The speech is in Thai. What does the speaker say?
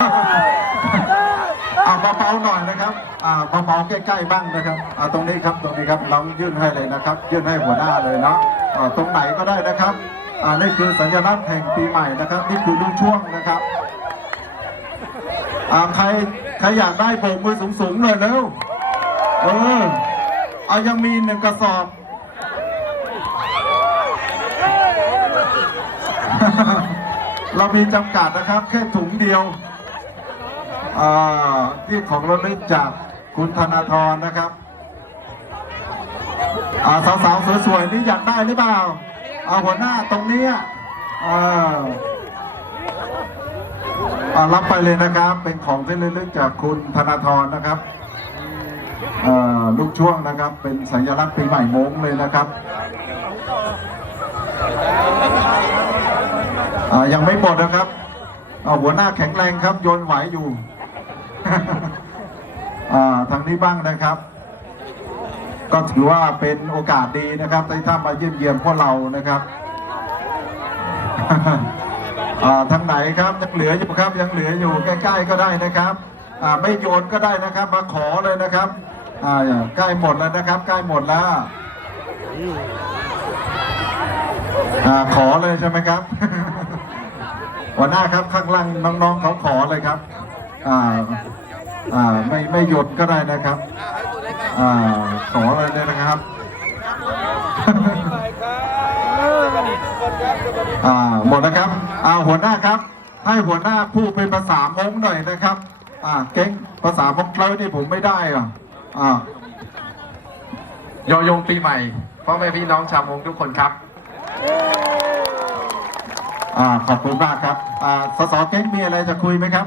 เบาๆหน่อยนะครับเบาๆใกล้ๆบ้างนะครับตรงนี้ครับน้องยื่นให้เลยนะครับยื่นให้หัวหน้าเลยเนาะตรงไหนก็ได้นะครับนี่คือสัญลักษณ์แห่งปีใหม่นะครับนี่คือลูกช่วงนะครับใครอยากได้โบกมือสูงๆหน่อยเร็วยังมี1 กระสอบ เรามีจำกัดนะครับแค่ถุงเดียวที่ของระลึกจากคุณธนาธรนะครับสาวๆสวยๆนี่อยากได้หรือเปล่าหัวหน้าตรงนี้รับไปเลยนะครับเป็นของที่ระลึกจากคุณธนาธรนะครับลูกช่วงนะครับเป็นสัญลักษณ์ปีใหม่มงเลยนะครับยังไม่หมดนะครับหัวหน้าแข็งแรงครับโยนไหวอยู่ ทางนี้บ้างนะครับก็ถือว่าเป็นโอกาสดีนะครับที่ท่านมาเยี่ยมเยียนพวกเรานะครับ ทางไหนครับยังเหลืออยู่ครับยังเหลืออยู่ใกล้ๆก็ได้นะครับไม่โยนก็ได้นะครับมาขอเลยนะครับใกล้หมดแล้วนะครับใกล้หมดแล้วขอเลยใช่ไหมครับ หัวหน้าครับข้างล่างน้องๆเขาขอเลยครับไม่หยุดก็ได้นะครับขอเลยนะครับหมดนะครับหัวหน้าครับให้หัวหน้าพูดเป็นภาษามงหน่อยนะครับเก่งภาษามงเลยนี่ผมไม่ได้ยอยงปีใหม่พ่อแม่พี่น้องชาวมงทุกคนครับขอบคุณมากครับสสเก่งมีอะไรจะคุยไหมครับ